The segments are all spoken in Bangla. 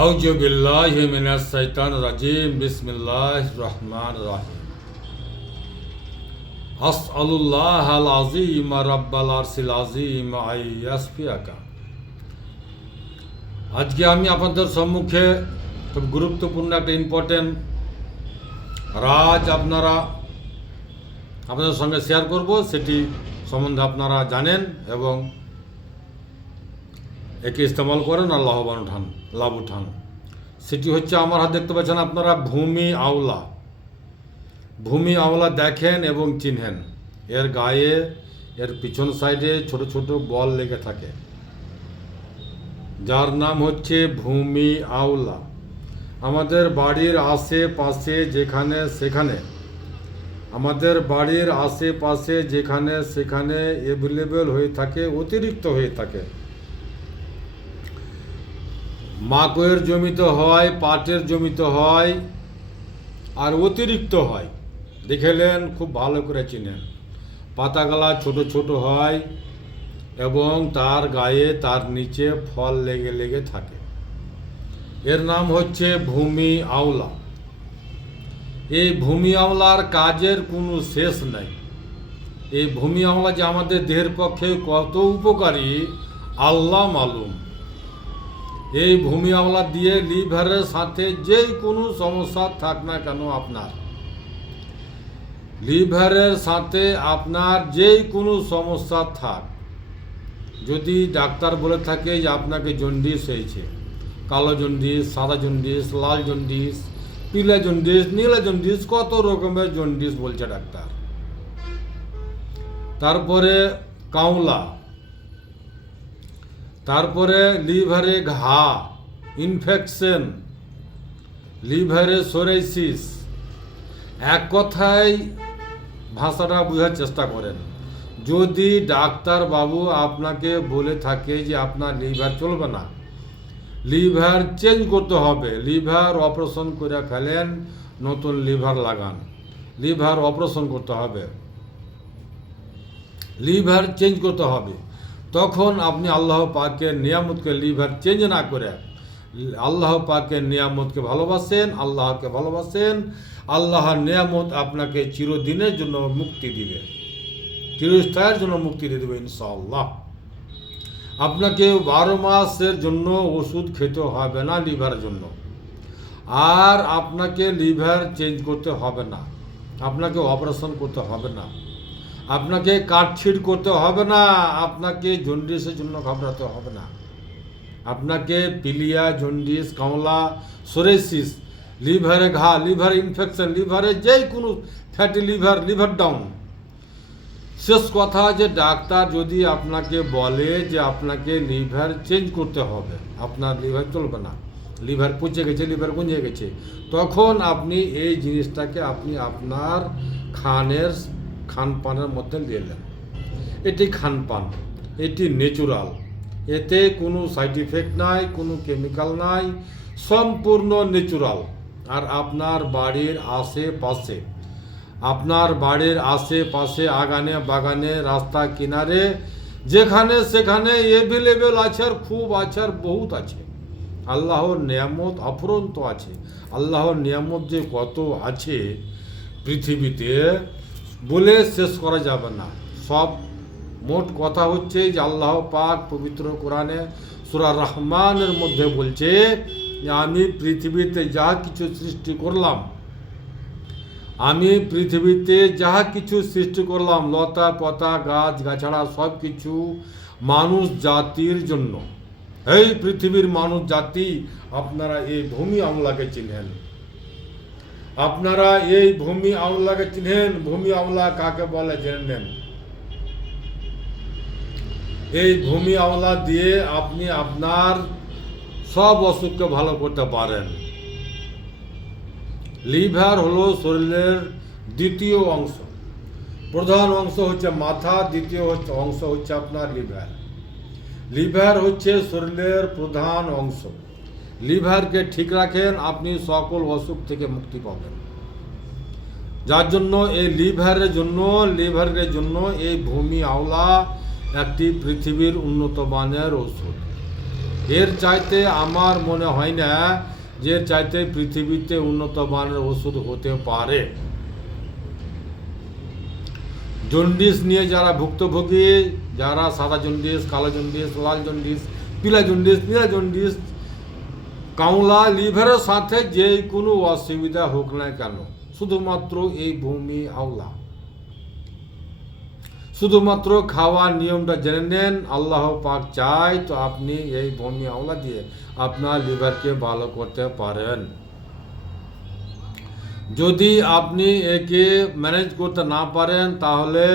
আউযু বিল্লাহি মিনাশ শাইতানির রাজিম বিসমিল্লাহির রহমানির রহিম আসআলুল্লাহাল আযীম রাব্বাল আরশিল আযীম আইয়াসফিয়াকা। আজকে আমি আপনাদের সম্মুখে খুব গুরুত্বপূর্ণ একটা ইম্পর্টেন্ট রাজ আপনাদের সঙ্গে শেয়ার করব, সেটি সম্বন্ধে আপনারা জানেন এবং একে ইস্তেমাল করেন আর লাভ উঠান। সেটি হচ্ছে আমার হাত দেখতে পাচ্ছেন আপনারা ভূমি আওলা দেখেন এবং চিনহেন। এর গায়ে এর পিছন সাইডে ছোট ছোট বল লেগে থাকে, যার নাম হচ্ছে ভূমি আওলা। আমাদের বাড়ির আশেপাশে যেখানে সেখানে অ্যাভেলেবেল হয়ে থাকে, অতিরিক্ত হয়ে থাকে। মাকইয়ের জমিতে হয়, পাটের জমিতে হয়, আর অতিরিক্ত হয়। দেখেলেন, খুব ভালো করে চিনেন। পাতাগুলা ছোট ছোট হয় এবং তার গায়ে তার নিচে ফল লেগে লেগে থাকে। এর নাম হচ্ছে ভূমি আওলা। এই ভূমি আওলার কাজের কোনো শেষ নাই। এই ভূমি আওলা যে আমাদের দেহের পক্ষে কত উপকারী আল্লাহ মালুম। এই ভূমি আওলা দিয়ে লিভারের সাথে যে কোনো সমস্যা থাক না কেন, আপনার লিভারের সাথে আপনার যে কোনো সমস্যা থাক, যদি ডাক্তার বলে থাকে যে আপনাকে জন্ডিস হয়েছে, কালো জন্ডিস, সাদা জন্ডিস, লাল জন্ডিস, পিলা জন্ডিস, নীলা জন্ডিস, কত রকমের জন্ডিস বলছে ডাক্তার। তারপরে কাউলা, তারপরে লিভারে ঘা, ইনফেকশন, লিভারে সোরাইসিস। এক কথায় ভাষাটা বোঝার চেষ্টা করেন। যদি ডাক্তার বাবু আপনাকে বলে থাকে যে আপনার লিভার চলবে না, লিভার চেঞ্জ করতে হবে, লিভার অপারেশন করে ফেলেন, নতুন লিভার লাগান, লিভার অপারেশন করতে হবে, লিভার চেঞ্জ করতে হবে, তখন আপনি আল্লাহ পাকের নিয়ামতকে লিভার চেঞ্জ না করে আল্লাহ পাকের নিয়ামতকে ভালোবাসেন, আল্লাহকে ভালোবাসেন, আল্লাহর নিয়ামত আপনাকে চিরদিনের জন্য মুক্তি দিবে, চিরস্থায়ের জন্য মুক্তি দিয়ে দেবে ইনশাআল্লাহ। আপনাকে 12 মাসের জন্য ওষুধ খেতে হবে না লিভারের জন্য, আর আপনাকে লিভার চেঞ্জ করতে হবে না, আপনাকে অপারেশন করতে হবে না, আপনাকে কাটছিট করতে হবে না, আপনাকে জন্ডিসের জন্য ঘাবড়াতে হবে না, আপনাকে পিলিয়া, জন্ডিস, কামলা, সোরেসিস, লিভারে ঘা, লিভার ইনফেকশন, লিভারে যে কোনো ফ্যাটি লিভার ডাউন। শেষ কথা যে ডাক্তার যদি আপনাকে বলে যে আপনাকে লিভার চেঞ্জ করতে হবে, আপনার লিভার চলবে না, লিভার পচে গেছে, লিভার গঞ্জে গেছে, তখন আপনি এই জিনিসটাকে আপনি আপনার খানপানের মধ্যে নিলেন। এটি খানপান, এটি ন্যাচুরাল, এতে কোনো সাইড ইফেক্ট নাই, কোনো কেমিক্যাল নাই, সম্পূর্ণ ন্যাচুরাল। আর আপনার বাড়ির আশেপাশে আগানে বাগানে, রাস্তা কিনারে, যেখানে সেখানে অ্যাভেলেবেল আছে, আর খুব আছে, আর বহুত আছে। আল্লাহর নিয়ামত অফুরন্ত আছে। আল্লাহর নিয়ামত যে কত আছে পৃথিবীতে বলে শেষ করা যাবে না। সব মোট কথা হচ্ছে যে আল্লাহ পাক পবিত্র কোরআনে সূরা রহমানের মধ্যে বলছে যে আমি পৃথিবীতে যাহা কিছু সৃষ্টি করলাম, লতা পাতা, গাছ গাছড়া, সব কিছু মানুষ জাতির জন্য। এই পৃথিবীর মানুষ জাতি, আপনারা এই ভূমি আওলাকে চিনেন, ভূমি আওলা কাকে বলে জেনে নেন। এই ভূমি আওলা দিয়ে আপনি আপনার সব অসুখকে ভালো করতে পারেন। লিভার হলো শরীরের দ্বিতীয় অংশ। প্রধান অংশ হচ্ছে মাথা, দ্বিতীয় অংশ হচ্ছে আপনার লিভার হচ্ছে শরীরের প্রধান অংশ। লিভারকে ঠিক রাখেন, আপনি সকল অসুখ থেকে মুক্তি পাবেন। যার জন্য এই লিভারের জন্য এই ভূমি আওলা একটি পৃথিবীর উন্নত মানের ওষুধ। এর চাইতে আমার মনে হয় না যে এর চাইতে পৃথিবীতে উন্নত মানের ওষুধ হতে পারে। জন্ডিস নিয়ে যারা ভুক্তভোগী, যারা সাদা জন্ডিস, কালো জন্ডিস, লাল জন্ডিস, পিলা জন্ডিস, নীলা জন্ডিস, কামলা লিভারের সাথে যে কোনো অসুবিধা হোক না কেন, শুধুমাত্র এই ভূমি আওলা, শুধুমাত্র খাওয়ার নিয়মটা জেনে নেন। আল্লাহ পাক চাই তো আপনি এই ভূমি আওলা দিয়ে আপনার লিভারকে ভালো করতে পারেন। যদি আপনি একে ম্যানেজ করতে না পারেন তাহলে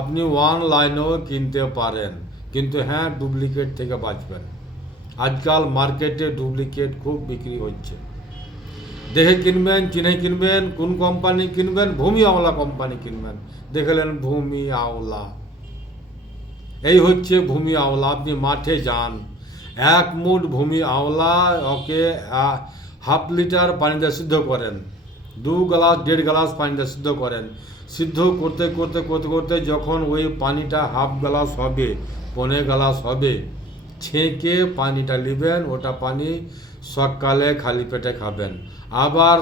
আপনি অনলাইনেও কিনতে পারেন, কিন্তু হ্যাঁ, ডুপ্লিকেট থেকে বাঁচবেন। আজকাল মার্কেটে ডুপ্লিকেট খুব বিক্রি হচ্ছে। দেখে কিনবেন, চিনে কিনবেন। কোন কোম্পানি কিনবেন? ভূমি আওলা কোম্পানি কিনবেন। দেখলেন ভূমি আওলা, এই হচ্ছে ভূমি আওলা। আপনি মাঠে যান, 1 মুঠ ভূমি আওলা ওকে হাফ লিটার পানিতে সিদ্ধ করেন, 2 গ্লাস 1.5 গ্লাস পানিতে সিদ্ধ করেন। সিদ্ধ করতে করতে করতে করতে যখন ওই পানিটা হাফ গ্লাস হবে, 1.25 গ্লাস হবে, ছেঁকে পানিটা নেবেন। ওটা পানি সকালে খালি পেটে খাবেন। আবার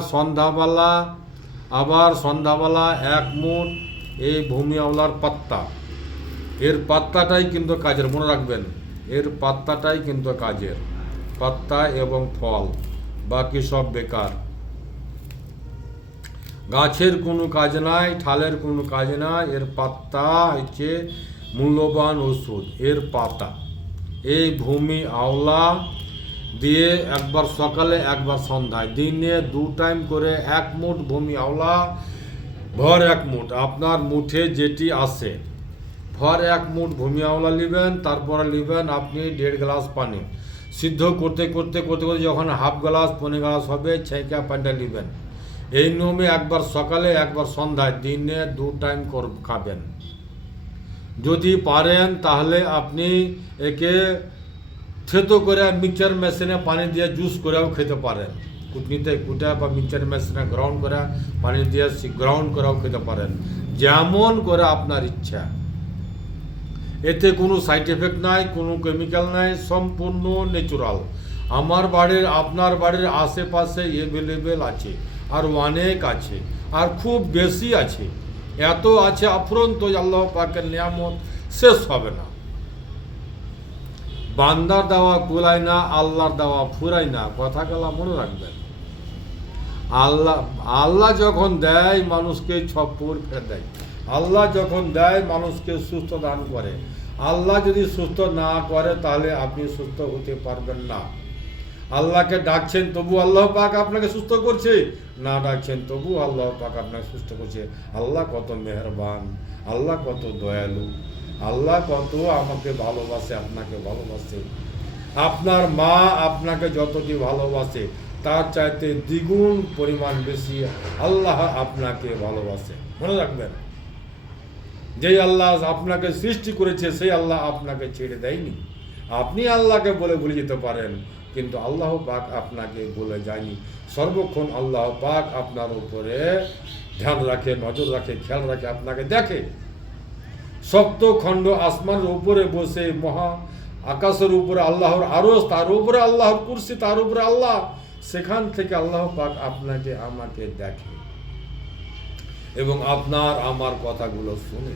সন্ধ্যাবেলা 1 মুঠ এই ভূমি আওলার পাত্তা, এর পাত্তাটাই কিন্তু কাজের, মনে রাখবেন, এর পাত্তাটাই কিন্তু কাজের। পাত্তা এবং ফল বাকি সব বেকার। গাছের কোনো কাজ নাই, ঠালের কোনো কাজ নাই। এর পাত্তা হচ্ছে মূল্যবান ওষুধ, এর পাতা। এই ভূমি আওলা দিয়ে একবার সকালে একবার সন্ধ্যায়, দিনে 2 টাইম করে 1 মুঠ ভূমি আওলা, ভর 1 মুঠ, আপনার মুঠে যেটি আসে, ভর 1 মুঠ ভূমি আওলা নেবেন। তারপরে নেবেন আপনি 1.5 গ্লাস পানি। সিদ্ধ করতে করতে করতে করতে যখন হাফ গ্লাস 1.25 গ্লাস হবে, ছেঁকা পানিটা নেবেন। এই নিয়মে একবার সকালে একবার সন্ধ্যায়, দিনে 2 টাইম খাবেন। যদি পারেন তাহলে আপনি একে থেতো করে মিক্সচার মেশিনে পানি দিয়ে জুস করেও খেতে পারেন। কুটনিতে কুটে বা মিক্সচার মেশিনে গ্রাউন্ড করে পানি দিয়ে গ্রাউন্ড করেও খেতে পারেন, যেমন করে আপনার ইচ্ছা। এতে কোনো সাইড এফেক্ট নাই, কোনো কেমিক্যাল নাই, সম্পূর্ণ ন্যাচুরাল। আমার বাড়ির, আপনার বাড়ির আশেপাশে অ্যাভেলেবেল আছে, আর অনেক আছে, আর খুব বেশি আছে। এত আছে আফরন্ত, আল্লাহ পাকের নিয়ামত শেষ হবে না। বান্দার দেওয়া কুলায় না, আল্লাহর দেওয়া ফুরায় না, কথাগুলা মনে রাখবেন। আল্লাহ যখন দেয় মানুষকে ছপ্পর ফেলে দেয়। আল্লাহ যখন দেয় মানুষকে সুস্থ দান করে। আল্লাহ যদি সুস্থ না করে তাহলে আপনি সুস্থ হতে পারবেন না। আল্লাহকে ডাকছেন তবু আল্লাহ পাক আপনাকে সুস্থ করছে, না ডাকছেন তবু আল্লাহ পাক আপনাকে সুস্থ করছে। আল্লাহ কত মেহেরবান, আল্লাহ কত দয়ালু, আল্লাহ কত আমাকে ভালোবাসে, আপনাকে ভালোবাসে। আপনার মা আপনাকে যতটি ভালোবাসে তার চাইতে দ্বিগুণ পরিমাণ বেশি আল্লাহ আপনাকে ভালোবাসে। মনে রাখবেন, যেই আল্লাহ আপনাকে সৃষ্টি করেছে সেই আল্লাহ আপনাকে ছেড়ে দেয়নি। আপনি আল্লাহকে বলে ভুলে যেতে পারেন, কিন্তু আল্লাহ পাক আপনাকে বলে যায়নি। সর্বক্ষণ আল্লাহ পাক আপনার উপরে ধ্যান রাখে, নজর রাখে, খেয়াল রাখে, আপনাকে দেখে। সপ্ত খণ্ড আসমানের উপরে বসে, মহা আকাশের উপরে আল্লাহর আরশ, তার উপরে আল্লাহর কুরসি, তার উপরে আল্লাহ, সেখান থেকে আল্লাহ পাক আপনাকে আমাকে দেখে এবং আপনার আমার কথাগুলো শুনে।